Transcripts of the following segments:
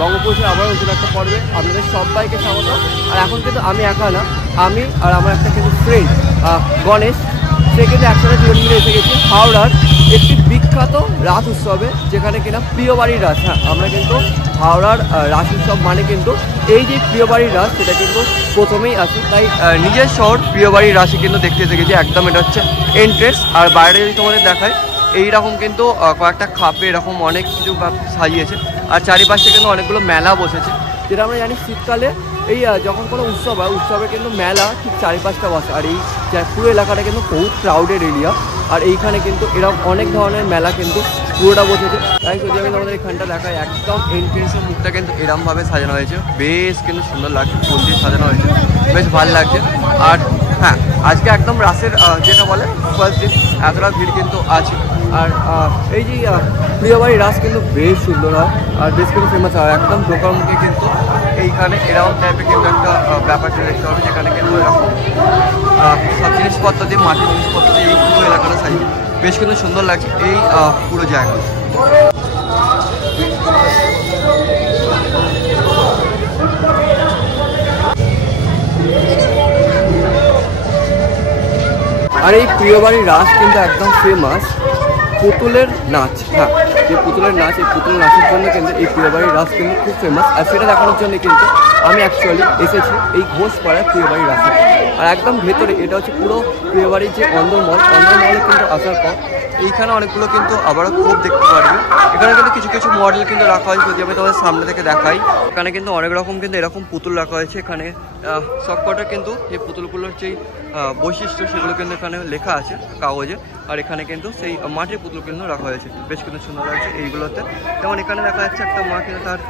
বঙ্গোপসাগর আবার নতুন একটা পর্বে আপনাদের সবাইকে স্বাগত। আর এখন কিন্তু আমি একা না, আমি আর আমার একটা কিন্তু ফ্রেন্ড গণেশ, সে কিন্তু একসাথে দুজন মিলে এসে গেছি হাওড়ার একটি বিখ্যাত রাস উৎসবে, যেখানে কিনা প্রিয়বাড়ির রাস। হ্যাঁ, আমরা কিন্তু হাওড়ার রাস উৎসব মানে কিন্তু এই যে প্রিয়বাড়ির রাস, সেটা কিন্তু প্রথমেই আসি। তাই নিজের শহর প্রিয়বাড়ির রাসে কিন্তু দেখতে এসে গেছি। একদম এটা হচ্ছে এন্ট্রেন্স। আর বাইরে যদি তোমাদের দেখায়, এইরকম কিন্তু কয়েকটা খাপে এরকম অনেক কিছু সাজিয়েছে। আর চারিপাশে কিন্তু অনেকগুলো মেলা বসেছে, যেটা আমরা জানি শীতকালে এই যখন কোনো উৎসব হয়, উৎসবে কিন্তু মেলা ঠিক চারিপাশটা বসে। আর এই পুরো এলাকাটা কিন্তু বহুত ক্রাউডেড এরিয়া। আর এইখানে কিন্তু এরকম অনেক ধরনের মেলা কিন্তু পুরোটা বসেছে। তাই যদি আমি তোমাদের এখানটা দেখাই, একদম এন্ট্রেন্সের মুখটা কিন্তু এরমভাবে সাজানো হয়েছে, বেশ কিন্তু সুন্দর লাগছে, ফুল দিয়ে সাজানো হয়েছে, বেশ ভালো লাগছে। আর হ্যাঁ, আজকে একদম রাসের যেটা বলে ফার্স্ট দিন, এতটা ভিড় কিন্তু আছে। আর এই যে প্রিয়বাড়ি রাস কিন্তু বেশ সুন্দর হয় আর বেশ কিন্তু ফেমাস হয়। একদম ঢোকার মুখে কিন্তু এইখানে এরকম টাইপের কিন্তু একটা ব্যাপারটা দেখতে হবে, যেখানে কিন্তু এরকম সব জিনিসপত্র দিয়ে, মাটির জিনিসপত্র দিয়ে এই পুরো এলাকাটা সাইজ বেশ কিন্তু সুন্দর লাগছে এই পুরো জায়গা। আর এই প্রিয়বাড়ির রাস কিন্তু একদম ফেমাস পুতুলের নাচ। হ্যাঁ, যে পুতুলের নাচ, এই পুতুলের নাচের জন্য কিন্তু এই প্রিয়বাড়ির রাস কিন্তু খুব ফেমাস। আর সেটা দেখানোর জন্য কিন্তু আমি অ্যাকচুয়ালি এসেছি এই ঘোষপাড়ার প্রিয়বাড়ির রাসে। আর একদম ভেতরে এটা হচ্ছে পুরো প্রিয়বাড়ির যে অন্দরমহল, অন্দরমহলে কিন্তু আসার পর এইখানে অনেকগুলো কিন্তু আবারও খুব দেখতে পারবে। এখানে কিন্তু কিছু কিছু মডেল কিন্তু রাখা হয়েছে, যদি আমি তোমাদের সামনে থেকে দেখাই। এখানে কিন্তু অনেক রকম কিন্তু এরকম পুতুল রাখা হয়েছে। এখানে সবকটা কিন্তু এই পুতুলগুলোর যেই বৈশিষ্ট্য, সেগুলো কিন্তু এখানে লেখা আছে কাগজে। আর এখানে কিন্তু সেই মাটির পুতুল কিন্তু রাখা হয়েছে, বেশ কিন্তু সুন্দর লাগছে এইগুলোতে। যেমন এখানে দেখা যাচ্ছে একটা মা কিন্তু তার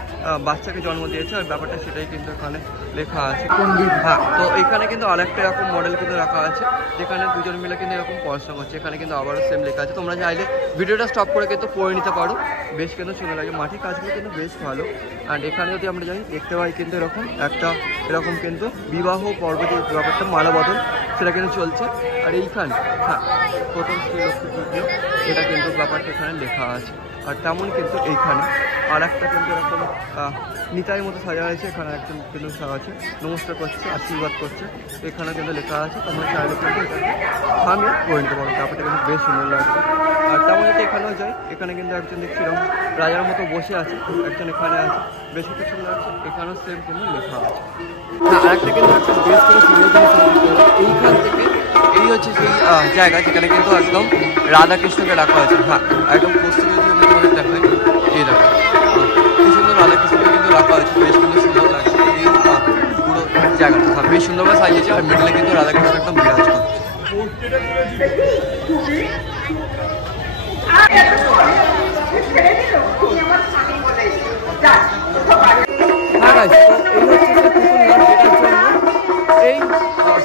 বাচ্চাকে জন্ম দিয়েছে, আর ব্যাপারটা সেটাই কিন্তু এখানে লেখা আছে। হ্যাঁ, তো এখানে কিন্তু আরেকটা এরকম মডেল কিন্তু রাখা আছে, যেখানে দুজন মিলে কিন্তু এরকম পড়াশোনা করছে। এখানে কিন্তু আবারও সেম লেখা আছে, তোমরা চাইলে ভিডিওটা স্টপ করে কিন্তু পড়ে নিতে পারো, বেশ কিন্তু সুন্দর লাগে। মাটির কাজগুলো কিন্তু বেশ ভালো। আর এখানে যদি আমরা জানি দেখতে পাই কিন্তু এরকম একটা এরকম কিন্তু বিবাহ পর্ব যে ব্যাপারটা মালা বদল, সেটা কিন্তু চলছে। আর এইখানে হ্যাঁ, প্রথম শ্রীলক্ষ্মী তৃতীয়, এটা কিন্তু ব্যাপারটা এখানে লেখা আছে। আর তেমন কিন্তু এইখানে আর একটা কিন্তু এরকম নিতাইয়ের মতো সাজা হয়েছে। এখানে একজন কিন্তু আছে, নমস্কার করছে, আশীর্বাদ করছে, এখানে কিন্তু লেখা আছে। তোমরা চাইলে কিন্তু এটাকে থামিয়ে করে নিতে পারো, ব্যাপারটা কিন্তু বেশ সুন্দর লাগছে। আর তেমন যদি এখানেও যাই, এখানে কিন্তু একজন দেখছি এরকম রাজার মতো বসে আছে, একজন এখানে আছে, বেশ কিছু সুন্দর লাগছে। এখানেও সেম কিন্তু লেখা আছে। হ্যাঁ, আরেকটা কিন্তু একটা বেশ করে সুন্দর জিনিস এইখান থেকে এই হচ্ছে সেই জায়গা যেখানে কিন্তু একদম রাধাকৃষ্ণকে রাখা হয়েছে। হ্যাঁ, একদম পশ্চিমে যদি আমি তোমাদের দেখাই, এই দেখো কি সুন্দর রাধাকৃষ্ণকে কিন্তু রাখা হয়েছে, বেশ কিন্তু সুন্দর লাগছে এই পুরো জায়গাটা। হ্যাঁ, বেশ সুন্দরভাবে সাজিয়েছে। আর মিডলে কিন্তু রাধাকৃষ্ণ একদম বিরাজ করছে। হ্যাঁ গাইস, তো এই হচ্ছে সে পুতুল নাচ, যেটার জন্য এই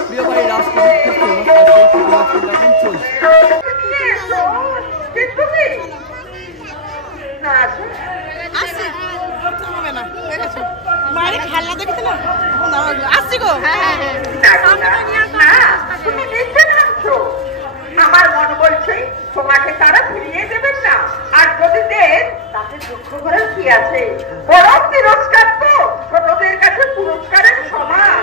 প্রিয়বাড়ির রাস কিন্তু খুব ফেমাস। আর সেই পুতুল নাচ কিন্তু এখন চলছে। আমার মন বলছে তোমাকে তারা ফিরিয়ে দেবেন না, আর যদি দেন তাতে দুঃখ করার কি আছে? বরং তিরস্কার তো ছোটদের কাছে পুরস্কারের সমান।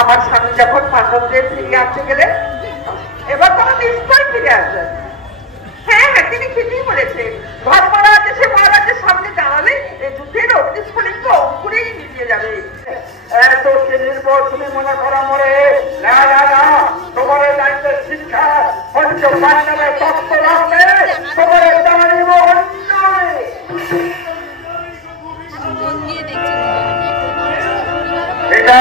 আমার স্বামী যখন পাণ্ডবদের ফিরিয়ে আনতে গেলেন, এবার তারা নিশ্চয় ফিরে আসবেন। হ্যাঁ হ্যাঁ, তিনি ঠিকই বলেছেন। ধর্মরাজ এসে মহারাজের সামনে দাঁড়ালে এই যুদ্ধের অগ্নিস্ফুলিঙ্গ অঙ্কুরেই মিলিয়ে যাবে। এত শ্রেণীর পর তুমি মনে করা মরে না না না, তোমার দায়িত্বের শিক্ষা পঞ্চ পাণ্ডবের তত্ত্ব রাখলে তোমার দাঁড়িব অন্যায়। এটা